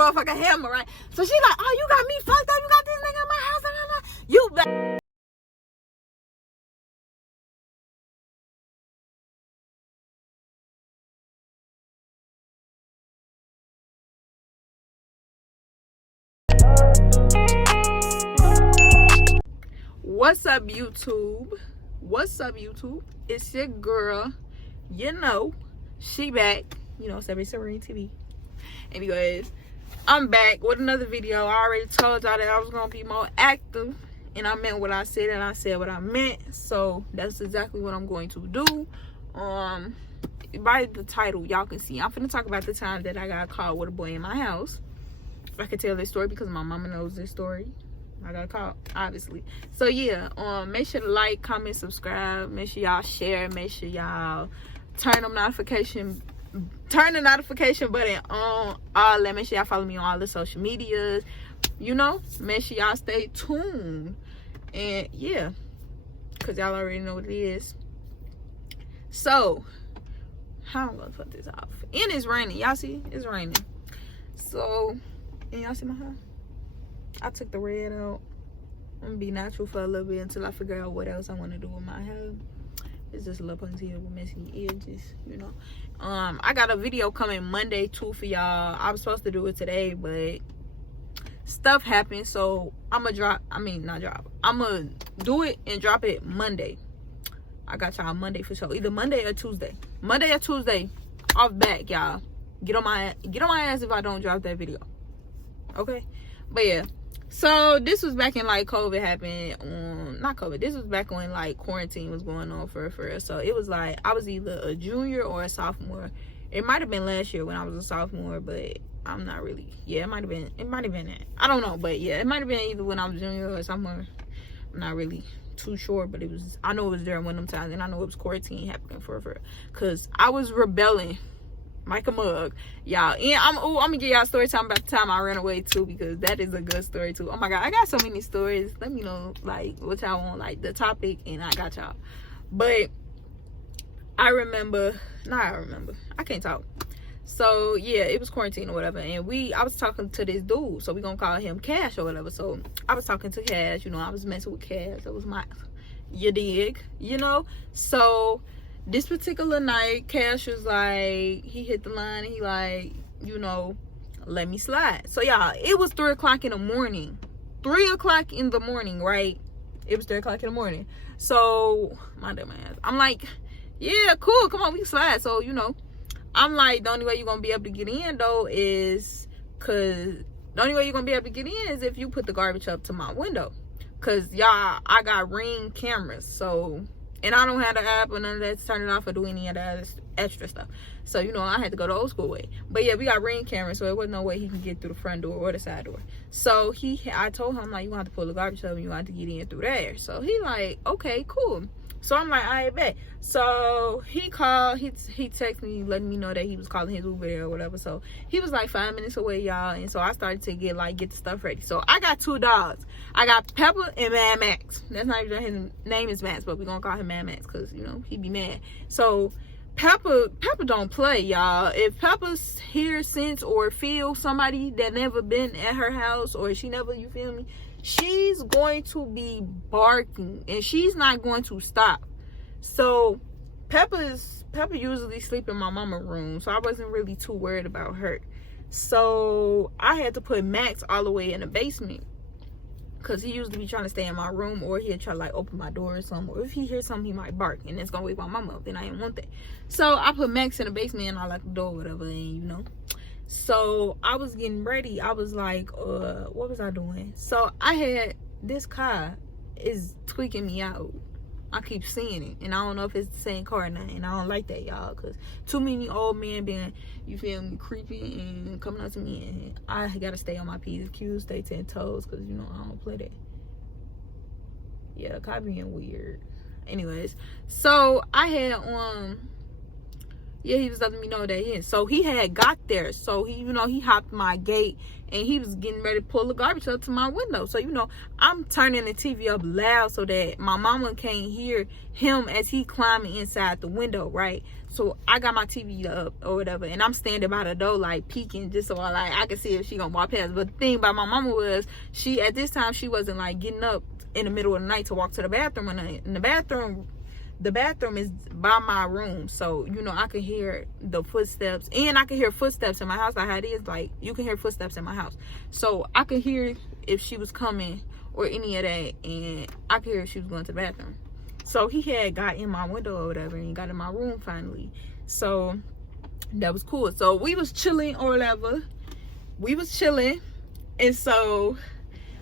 motherfucking hammer, right? So she like, oh, you got me fucked up. You got this nigga in my house. Blah, blah, blah. You better. What's up, YouTube? What's up, YouTube? It's your girl. You know, she back. You know, STORYTIME. Anyways, I'm back with another video. I already told y'all that I was gonna be more active, and I meant what I said, and I said what I meant. So that's exactly what I'm going to do. By the title, y'all can see I'm finna talk about the time that I got caught with a boy in my house. I can tell this story because my mama knows this story. I got caught, obviously. So yeah, make sure to like, comment, subscribe. Make sure y'all share. Make sure y'all turn the notification button on. All that. Make sure y'all follow me on all the social medias. You know, make sure y'all stay tuned. And yeah, because y'all already know what it is. So how I'm gonna put this off? And it's raining. Y'all see? It's raining. So, and y'all see my hair? I took the red out. I'm gonna be natural for a little bit until I figure out what else I want to do with my hair. It's just a little ponytail with messy edges, you know. I got a video coming Monday too for y'all. I was supposed to do it today, but stuff happened, so I'm gonna I'm gonna do it and drop it Monday. I got y'all Monday for sure. Either Monday or Tuesday. Monday or Tuesday. Off back, y'all. Get on my ass if I don't drop that video. Okay? But yeah. So this was back in like COVID happened. Not COVID. This was back when like quarantine was going on for real. So it was like I was either a junior or a sophomore. It might have been last year when I was a sophomore, but I'm not really. Yeah, it might have been that. I don't know, but yeah, it might have been either when I was junior or sophomore. I'm not really too sure, but it was. I know it was during one of them times, and I know it was quarantine happening for real. Cause I was rebelling like a mug, y'all. And I'm gonna give y'all a story time about the time I ran away too, because that is a good story too. Oh my god, I got so many stories. Let me know like what y'all want, like the topic, and I got y'all. But I can't talk. So yeah, it was quarantine or whatever, and I was talking to this dude, so we gonna call him Cash or whatever. So I was talking to Cash, you know, I was messing with Cash. That was my, you dig, you know. So this particular night, Cash was like, he hit the line, and he like, you know, let me slide. So y'all, it was 3 o'clock in the morning. 3 o'clock in the morning, right? It was 3 o'clock in the morning. So my dumb ass, I'm like, yeah, cool, come on, we can slide. So, you know, I'm like, the only way you're gonna be able to get in though is if you put the garbage up to my window. Cause y'all, I got Ring cameras, so, and I don't have the app or none of that to turn it off or do any of that extra stuff. So, you know, I had to go the old school way. But yeah, we got Ring cameras, so there wasn't no way he can get through the front door or the side door. So I told him, like, you gonna have to pull the garbage up and you gonna have to get in through there. So he like, okay, cool. So I'm like, all right, bet. So he called, he texted me, letting me know that he was calling his Uber there or whatever. So he was like 5 minutes away, y'all. And so I started to get the stuff ready. So I got 2 dogs. I got Pepper and Mad Max. That's not even, his name is Max, but we're gonna call him Mad Max because, you know, he be mad. So Pepper don't play, y'all. If Pepper's here since or feel somebody that never been at her house, or she never, you feel me, she's going to be barking and she's not going to stop. So Pepper usually sleep in my mama's room, so I wasn't really too worried about her. So I had to put Max all the way in the basement because he usually be trying to stay in my room, or he'll try to like open my door or something, or if he hears something he might bark and it's gonna wake my mama up, then I didn't want that. So I put Max in the basement and I locked the door, whatever, and you know. So I was getting ready. I was like, what was I doing? So I had, this car is tweaking me out. I keep seeing it, and I don't know if it's the same car or not, and I don't like that, y'all, because too many old men being, you feel me, creepy and coming up to me, and I gotta stay on my P's and Q's, stay 10 toes, because, you know, I don't play that. Yeah, the car being weird. Anyways, so I had Yeah, he was letting me know that he. So he had got there. So he, you know, he hopped my gate and he was getting ready to pull the garbage up to my window. So, you know, I'm turning the TV up loud so that my mama can't hear him as he climbing inside the window, right? So I got my TV up or whatever, and I'm standing by the door like peeking just so I can see if she gonna walk past. But the thing about my mama was, she at this time she wasn't like getting up in the middle of the night to walk to the bathroom, and in the bathroom is by my room, so you know I could hear the footsteps, and I could hear footsteps in my house. Like how it is, like you can hear footsteps in my house, so I could hear if she was coming or any of that, and I could hear if she was going to the bathroom. So he had got in my window or whatever, and he got in my room finally. So that was cool. So we was chilling or whatever. We was chilling, and so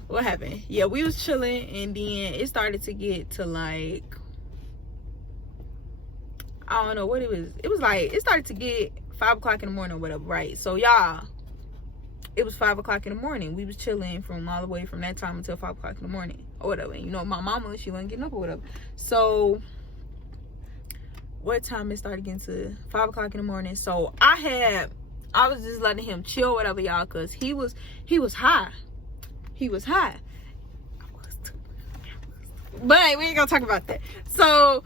what happened? Yeah, we was chilling, and then it started to get to like, I don't know what it was. It was like, it started to get 5 o'clock in the morning or whatever, right? So y'all, it was 5 o'clock in the morning. We was chilling from all the way from that time until 5 o'clock in the morning or whatever. And you know, my mama, she wasn't getting up or whatever. So what time it started getting to 5 o'clock in the morning. So I was just letting him chill, whatever, y'all, because he was high. He was high. But we ain't gonna talk about that. So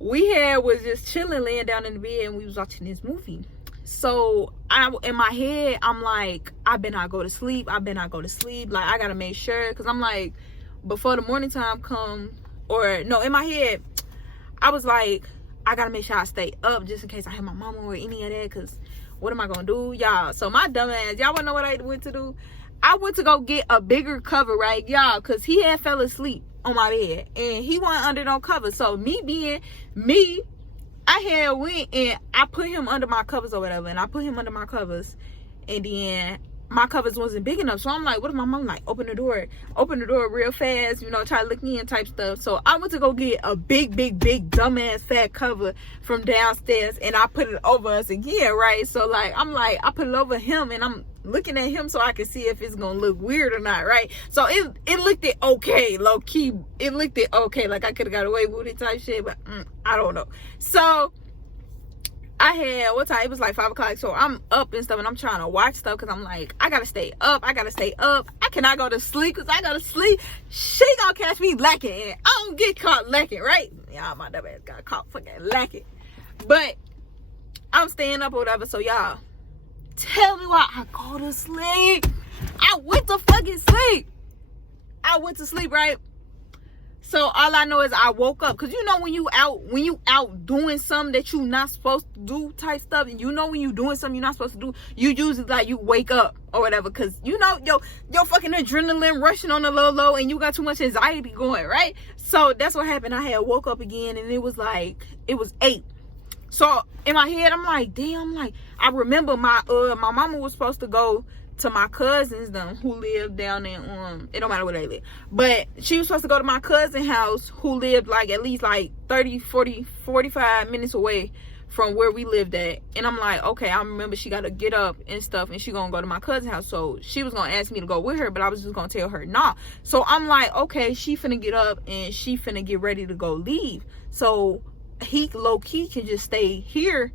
we was just chilling, laying down in the bed, and we was watching this movie. So in my head, I'm like, I better not go to sleep. Like, I gotta make sure, because I'm like, before the morning time come, or no, in my head, I was like, I gotta make sure I stay up just in case I have my mama or any of that, because what am I gonna do, y'all? So my dumb ass, y'all wanna know what I went to do? I went to go get a bigger cover, right, y'all, because he had fell asleep on my bed, and he wasn't under no cover. So me being me, I had went and I put him under my covers or whatever, and I put him under my covers, and then my covers wasn't big enough. So I'm like, what if my mom like open the door real fast, you know, try to look in type stuff. So I went to go get a big dumbass fat cover from downstairs, and I put it over us again, right? So like, I'm like, I put it over him, and I'm looking at him so I can see if it's gonna look weird or not, right? So it looked it okay, low key. It looked it okay, like I could have got away with it type shit, but I don't know. So I had, what time? It was like 5 o'clock. So I'm up and stuff, and I'm trying to watch stuff because I'm like, I gotta stay up. I cannot go to sleep, because I go to sleep, she gonna catch me lacking, and I don't get caught lacking, right? Y'all, my dumb ass got caught fucking lacking. But I'm staying up or whatever. So y'all, tell me why I go to sleep. I went to fucking sleep. I went to sleep, right? So all I know is I woke up, because you know when you out doing something that you not supposed to do type stuff, and you know when you doing something you're not supposed to do, you usually like you wake up or whatever, because you know your fucking adrenaline rushing on the low, and you got too much anxiety going, right? So that's what happened. I had woke up again, and it was 8. So in my head, I'm like, damn, like I remember my mama was supposed to go to my cousins them who lived down in it don't matter where they live, but she was supposed to go to my cousin house who lived like at least like 30, 40, 45 minutes away from where we lived at. And I'm like, okay, I remember she got to get up and stuff, and she gonna go to my cousin's house. So she was gonna ask me to go with her, but I was just gonna tell her nah. So I'm like, okay, she finna get up and she finna get ready to go leave, so he low-key can just stay here,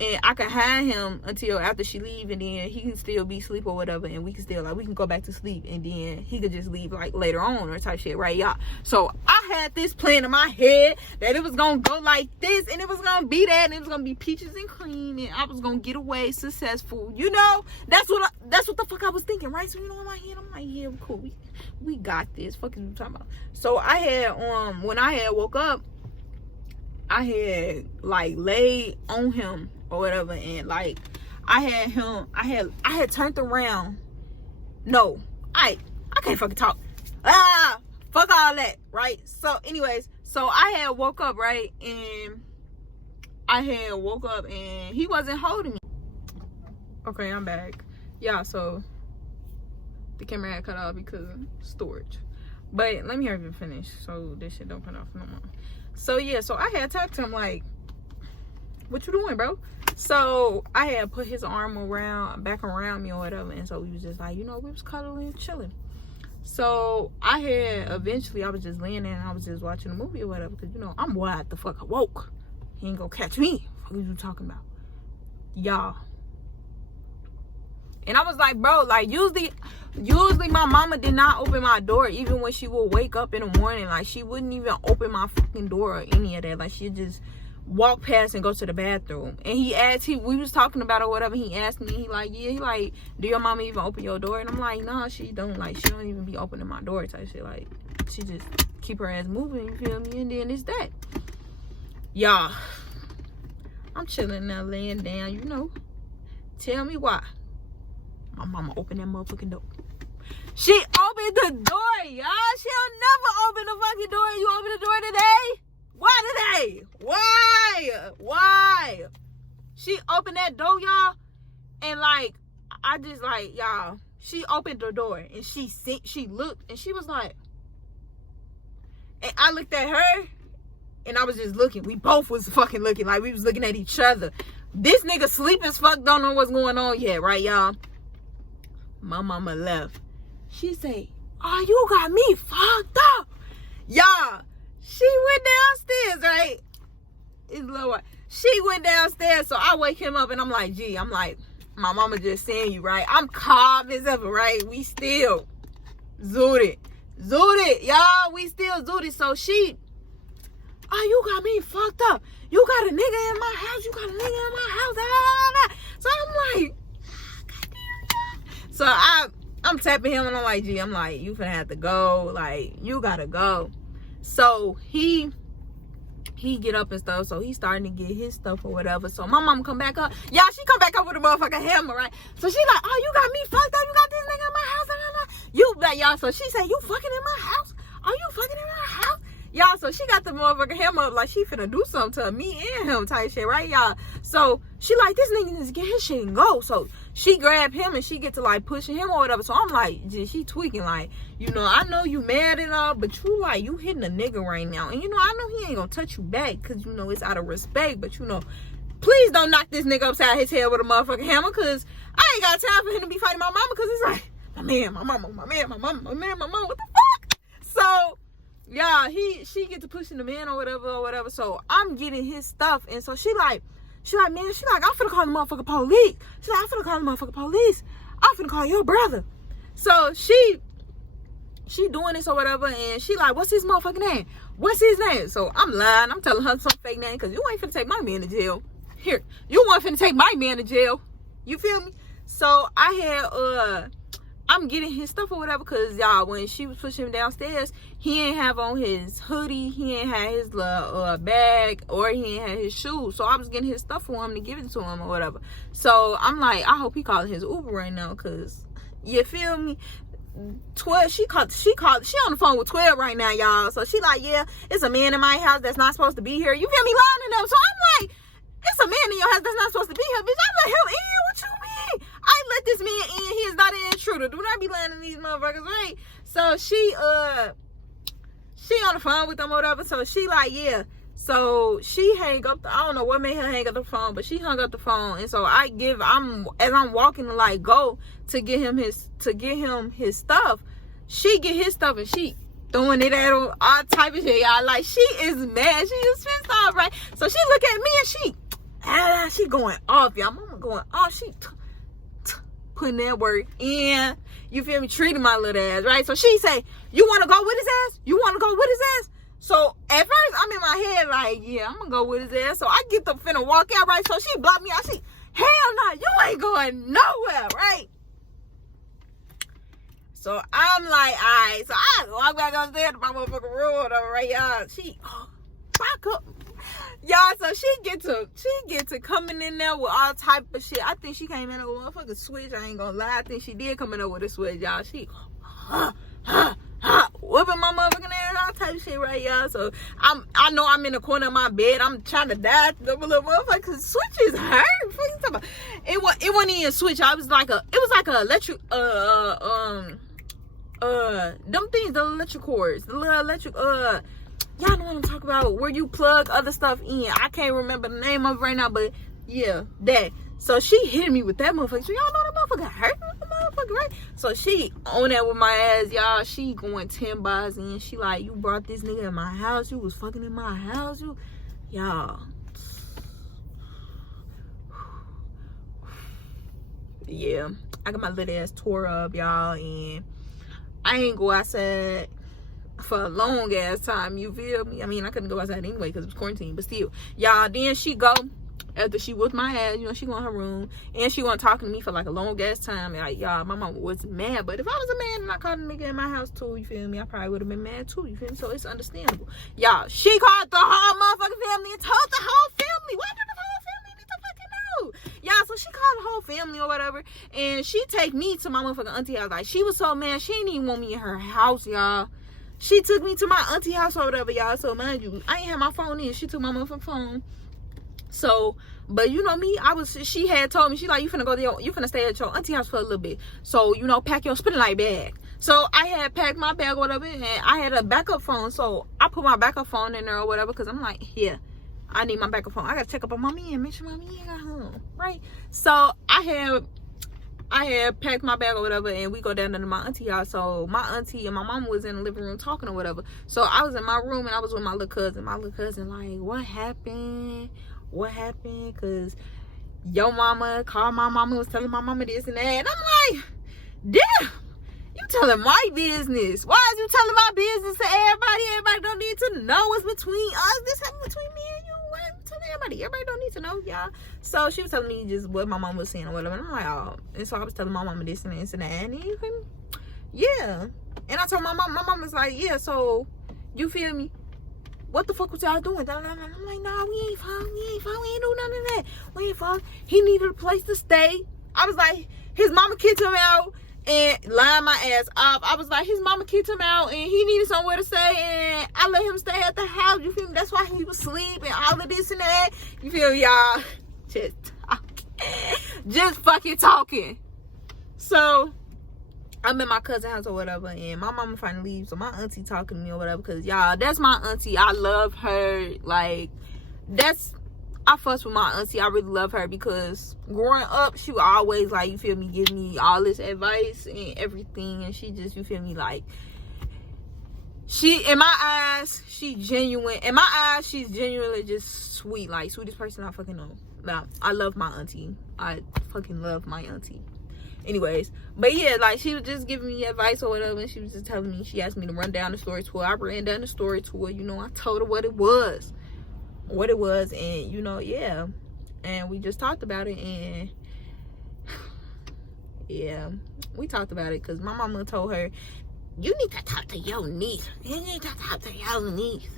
and I can hide him until after she leave, and then he can still be asleep or whatever, and we can still we can go back to sleep, and then he could just leave like later on or type shit, right, y'all? So I had this plan in my head that it was gonna go like this, and it was gonna be that, and it was gonna be peaches and cream, and I was gonna get away successful, you know? That's what the fuck I was thinking, right? So you know, in my head, I'm like, yeah, cool, we got this. Fuck is you talking about? So I had when I had woke up, I had like laid on him or whatever, and like I had turned around. No, I can't fucking talk. Fuck all that, right? So anyways, so I had woke up, right? And he wasn't holding me. Okay, I'm back. Yeah, so the camera had cut off because of storage. But let me hurry and finish so this shit don't cut off no more. So yeah, so I had talked to him like, what you doing, bro? So I had put his arm back around me or whatever, and so we was just like, you know, we was cuddling and chilling. So eventually I was just laying there and I was just watching a movie or whatever, because you know I'm wide the fuck awoke. He ain't gonna catch me fuck are you talking about? Y'all. And I was like, bro, like, usually my mama did not open my door even when she would wake up in the morning. Like, she wouldn't even open my fucking door or any of that. Like, she'd just walk past and go to the bathroom. And he asked, we was talking about it or whatever. He asked me, he like, do your mama even open your door? And I'm like, nah, she don't. Like, she don't even be opening my door type shit. Like, she just keep her ass moving, you feel me? And then it's that. Y'all, I'm chilling now, laying down, you know. Tell me why. My mama opened that motherfucking door. She opened the door, y'all. She'll never open the fucking door. You open the door today? Why today? Why? She opened that door, y'all. And like, I just like, y'all, she opened the door and she looked and she was like, and I looked at her and I was just looking. We both was fucking looking, like we was looking at each other. This nigga sleep as fuck, don't know what's going on yet, right, y'all? My mama left. She say, oh, you got me fucked up. Y'all, she went downstairs, right? It's low. She went downstairs, so I wake him up and I'm like, gee, my mama just saying you, right? I'm calm as ever, right? We still zooted, y'all. We still zooted. So she, oh, you got me fucked up. You got a nigga in my house. You got a nigga in my house. Da, da, da, da. So I'm like, goddamn. So I'm tapping him and I'm like, gee, you finna have to go. Like, you gotta go. So he get up and stuff. So he's starting to get his stuff or whatever. So my mama come back up. Yeah, she come back up with a motherfucking hammer, right? So she like, oh, you got me fucked up. You got this nigga in my house. Da, da, da. You bet, y'all. So she said, you fucking in my house? Are you fucking in my house? Y'all, so she got the motherfucking hammer up like she finna do something to me and him type shit, right, y'all? So she like, this nigga needs to get his shit and go. So she grabbed him and she get to like pushing him or whatever. So I'm like, she tweaking like, you know, I know you mad and all, but you like, you hitting a nigga right now. And you know, I know he ain't gonna touch you back because, you know, it's out of respect. But, you know, please don't knock this nigga upside his head with a motherfucking hammer because I ain't got time for him to be fighting my mama because it's like, my man, my mama, what the fuck? So, yeah, she get to pushing the man or whatever. So I'm getting his stuff. And so she like, man, I'm finna call the motherfucking police. She like, I'm finna call the motherfucking police. I'm finna call your brother. So she doing this or whatever. And she like, what's his motherfucking name? What's his name? So I'm lying. I'm telling her some fake name because you ain't finna take my man to jail. Here, you weren't finna take my man to jail. You feel me? So I'm getting his stuff or whatever because, y'all, when she was pushing him downstairs, he ain't have on his hoodie, he ain't had his bag, or he ain't had his shoes. So I was getting his stuff for him to give it to him or whatever. So I'm like, I hope he calling his Uber right now because, you feel me? 12, she on the phone with 12 right now, y'all. So she like, yeah, it's a man in my house that's not supposed to be here. You feel me? Lying to them. So I'm like, it's a man in your house that's not supposed to be here, bitch. I let him in. What you mean? I let this man in. He is not an intruder. Do not be lying to these motherfuckers, right? So she on the phone with them or whatever. So she like, yeah. So she hang up. I don't know what made her hang up the phone, but she hung up the phone. And so as I'm walking to like go to get him his stuff, she get his stuff and she throwing it at him, all type of shit, y'all. Like, she is mad. She is pissed off, right? So she look at me and she going off, y'all. Mama going off. She putting that work in. You feel me? Treating my little ass, right? So she say, you want to go with his ass? You want to go with his ass? So at first, I'm in my head like, yeah, I'm going to go with his ass. So I get the finna walk out, right? So she blocked me out. She, hell no, you ain't going nowhere, right? So I'm like, all right. So I walk back upstairs to my motherfucking room or whatever, right, y'all. She, back up. Y'all, so she get to coming in there with all type of shit. I think she came in there with a motherfucking switch. I ain't gonna lie. I think she did come in there with a switch, y'all. She, whooping my motherfucking ass, all type of shit, right, y'all. So I know I'm in the corner of my bed. I'm trying to die. The little motherfucker, cause switches hurt. It wasn't even a switch. It was like a electric, them things, the electric cords, the little electric, y'all know what I'm talking about, where you plug other stuff in. I can't remember the name of it right now, but yeah, that. So she hit me with that motherfucker. So y'all know that motherfucker hurt the motherfucker, right? So she on that with my ass, y'all. She going 10 bars in. She like, you brought this nigga in my house. You was fucking in my house. Y'all. yeah, I got my little ass tore up, y'all, and I ain't go outside for a long ass time, you feel me? I mean, I couldn't go outside anyway because it was quarantine, but still, y'all. Then she go, after she whooped my ass, you know, she go in her room and she wasn't talking to me for like a long ass time. And like, y'all, my mama was mad, but if I was a man and I called a nigga in my house too, you feel me, I probably would have been mad too, you feel me? So it's understandable, y'all. She called the whole motherfucking family and told the whole family. Why did the whole family need to fucking know? Y'all, so she called the whole family or whatever, and she take me to my motherfucking auntie house. Like, she was so mad, she didn't even want me in her house, y'all. She took me to my auntie house or whatever, y'all. So mind you, I ain't have my phone in. She took my motherfucking phone. So, but you know me, she had told me, she like, you finna stay at your auntie house for a little bit. So, you know, pack your spinning light bag. So I had packed my bag or whatever, and I had a backup phone. So I put my backup phone in there or whatever, because I'm like, yeah, I need my backup phone. I gotta check up on mommy and make sure mommy ain't got home, right? So I had packed my bag or whatever, and we go down to my auntie house. So my auntie and my mama was in the living room talking or whatever. So I was in my room and I was with my little cousin. My little cousin like, what happened? What happened? Because your mama called my mama, was telling my mama this and that. And I'm like, damn, you telling my business. Why is you telling my business to everybody? Everybody don't need to know what's between us. This happened between me and you. Why are you telling everybody? Everybody don't need to know, y'all. So she was telling me just what my mom was saying or whatever. And I'm like, oh. And so I was telling my mama this and this and that. And you feel me? Yeah. And I told my mom was like, yeah, so you feel me? What the fuck was y'all doing? I'm like, nah, we ain't fine. We ain't do none of that. We ain't fine. He needed a place to stay. I was like, his mama kicked him out and lying my ass off. I was like, his mama kicked him out and he needed somewhere to stay, and I let him stay at the house. You feel me? That's why he was asleep and all of this and that. You feel me, y'all? Just talking. Just fucking talking. So I'm in my cousin's house or whatever, and my mama finally leaves, so my auntie talking to me or whatever, because y'all, that's my auntie. I love her. Like, I fuss with my auntie. I really love her, because growing up, she would always, like, you feel me, give me all this advice and everything, and she just, you feel me, like, in my eyes, she's genuinely just sweet, like, sweetest person I fucking know. Now, I love my auntie. I fucking love my auntie. Anyways, but yeah, like, she was just giving me advice or whatever, and she was just telling me, she asked me to run down the story tour. I ran down the story tour, you know, I told her what it was, and, you know, yeah, and we just talked about it, and yeah, we talked about it, because my mama told her, you need to talk to your niece. You need to talk to your niece.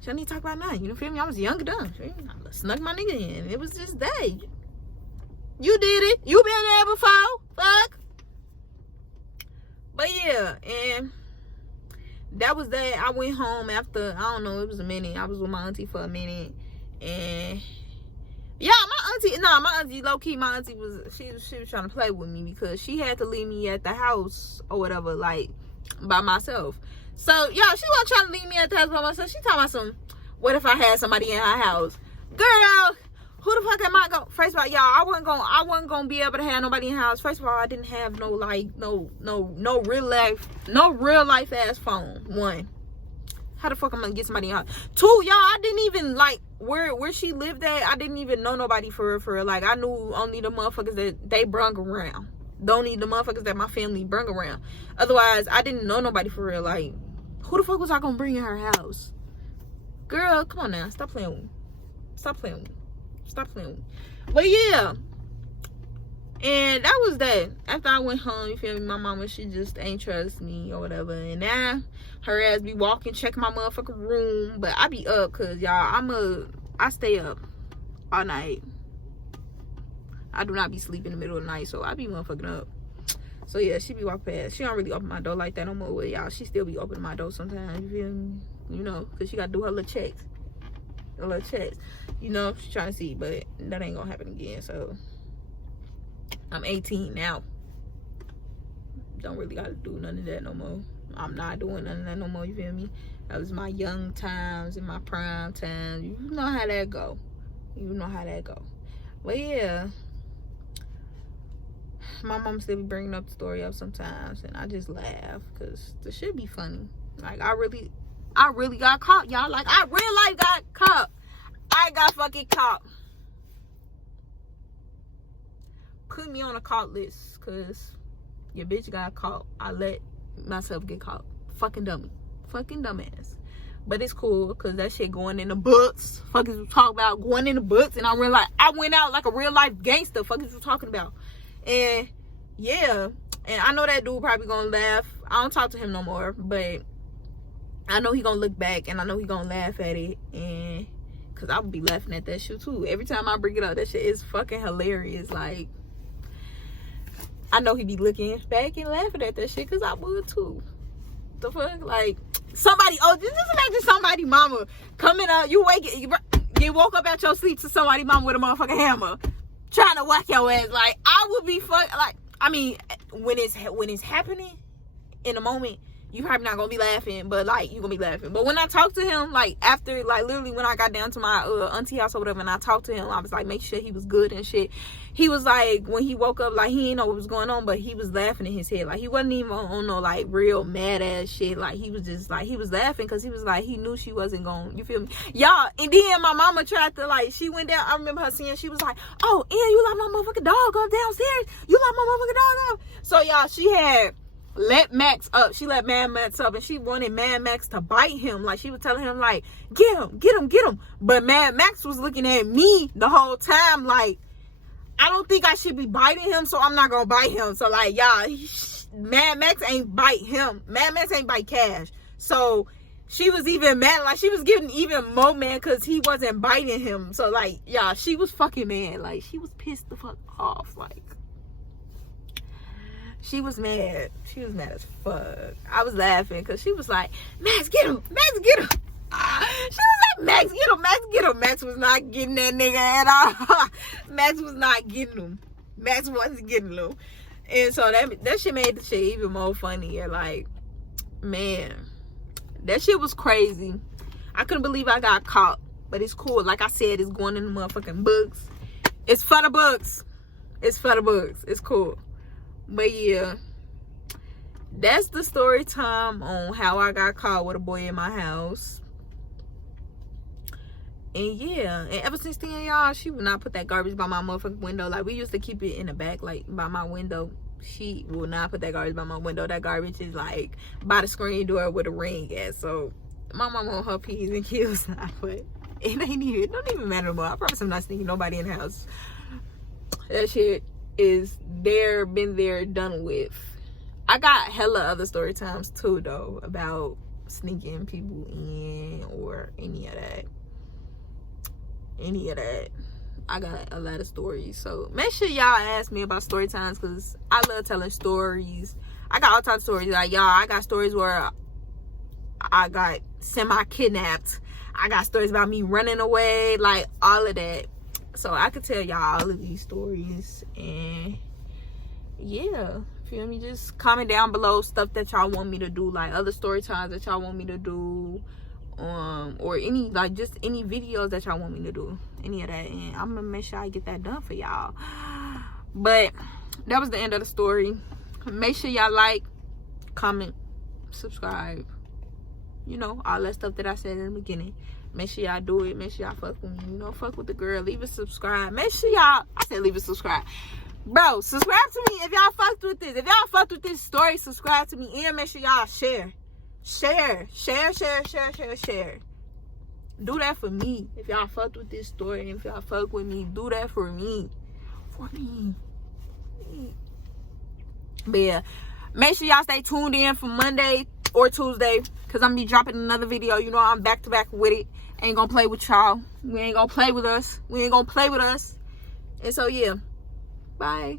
She don't need to talk about nothing, you know, feel me? I was young and dumb. I snuck my nigga in. It was just that. You did it. You been there before. Fuck. But yeah, and that was that. I went home after, I don't know, it was a minute. I was with my auntie for a minute. And yeah, my auntie, low-key, my auntie she was trying to play with me, because she had to leave me at the house or whatever, like, by myself. So, yo, she wasn't trying to leave me at the house by myself. She talking about what if I had somebody in her house? Girl, who the fuck am I going? First of all, y'all, I wasn't gonna be able to have nobody in the house. First of all, I didn't have no real life ass phone. One, how the fuck am I gonna get somebody in the house? Two, y'all, I didn't even, like, where she lived at, I didn't even know nobody for real. Like, I knew only the motherfuckers that they brung around. Don't need the motherfuckers that my family brung around. Otherwise, I didn't know nobody for real. Like, who the fuck was I gonna bring in her house? Girl, come on now, stop playing with me. Stop playing with me. But yeah, and that was that. After I went home, you feel me, my mama, she just ain't trust me or whatever, and now her ass be walking, checking my motherfucking room. But I be up, cause y'all, I stay up all night. I do not be sleeping in the middle of the night, so I be motherfucking up. So yeah, she be walking past. She don't really open my door like that no more with y'all. She still be opening my door sometimes, you feel me? You know, cause she gotta do her little checks. You know, she's trying to see, but that ain't gonna happen again. So I'm 18 now. Don't really gotta do none of that no more. I'm not doing none of that no more, you feel me? That was my young times and my prime times. You know how that go. But yeah, my mom still be bringing up the story up sometimes, and I just laugh, because the shit be funny. Like, I really got caught, y'all. Like, I really got caught. I got fucking caught. put me on a caught list, because your bitch got caught. I let myself get caught. Fucking dummy. Fucking dumbass. But it's cool, because that shit going in the books. Fuck is you talking about going in the books. And I realized I went out like a real life gangster. Fuck is you talking about. And yeah. And I know that dude probably gonna laugh. I don't talk to him no more. But I know he gonna look back. And I know he gonna laugh at it. And because I would be laughing at that shit too. Every time I bring it up, that shit is fucking hilarious. Like, I know he be looking back and laughing at that shit, because I would too. The fuck? Like, somebody, oh, just imagine somebody mama coming up, you woke up out your sleep to somebody mama with a motherfucking hammer trying to whack your ass. Like, I would be like, I mean, when it's happening in a moment, you probably not gonna be laughing, but like, you gonna be laughing. But when I talked to him, like, after, like, literally when I got down to my auntie house or whatever, and I talked to him, I was like, make sure he was good and shit. He was like, when he woke up, like, he didn't know what was going on, but he was laughing in his head. Like, he wasn't even on no, like, real mad ass shit. Like, he was just, like, he was laughing because he was like, he knew she wasn't going, you feel me? Y'all, and then my mama tried to, like, she went down, I remember her saying, she was like, oh, Ann, you let my motherfucking dog up downstairs? You let my motherfucking dog up? So, y'all, she had let Max up. She let Mad Max up, and she wanted Mad Max to bite him. Like, she was telling him, like, get him, get him, get him. But Mad Max was looking at me the whole time, like, I don't think I should be biting him, so I'm not gonna bite him. So, like, y'all, Mad Max ain't bite him. Mad Max ain't bite Cash. So, she was even mad. Like, she was getting even more mad because he wasn't biting him. So, like, y'all, she was fucking mad. Like, she was pissed the fuck off. Like, she was mad. She was mad as fuck. I was laughing because she was like, Max, get him. Max, get him. She was like, Max, get him. Max, get him. Max was not getting that nigga at all. Max was not getting him. Max wasn't getting him. And so that shit made the shit even more funnier. Like, man, that shit was crazy. I couldn't believe I got caught. But it's cool. Like I said, it's going in the motherfucking books. It's for the books. It's for the books. It's cool. But yeah, that's the story time on how I got caught with a boy in my house. And yeah, and ever since then, y'all, she would not put that garbage by my motherfucking window. Like, we used to keep it in the back, like, by my window. She will not put that garbage by my window. That garbage is, like, by the screen door with a ring at. So, my mom on her P's and Q's side, but it don't even matter anymore. I promise I'm not sneaking nobody in the house. That shit is there, been there, done with. I got hella other story times, too, though, about sneaking people in or any of that. I got a lot of stories, so make sure y'all ask me about story times, because I love telling stories. I got all types of stories. Like, y'all, I got stories where I got semi-kidnapped. I got stories about me running away, like, all of that. So I could tell y'all all of these stories. And yeah, feel me? Just comment down below stuff that y'all want me to do, like other story times that y'all want me to do, or any, like, just any videos that y'all want me to do, any of that, and I'm gonna make sure I get that done for y'all. But that was the end of the story. Make sure y'all like, comment, subscribe, you know, all that stuff that I said in the beginning. Make sure y'all do it. Make sure y'all fuck with me, you know, fuck with the girl. Leave a subscribe. Make sure y'all, I said leave a subscribe, bro. Subscribe to me if y'all fucked with this. If y'all fucked with this story, subscribe to me, and make sure y'all share. Share. Do that for me. If y'all fucked with this story, and if y'all fuck with me, do that for me. But yeah, make sure y'all stay tuned in for Monday or Tuesday, because I'm gonna be dropping another video. You know, I'm back to back with it. Ain't gonna play with y'all. We ain't gonna play with us. And so yeah, bye.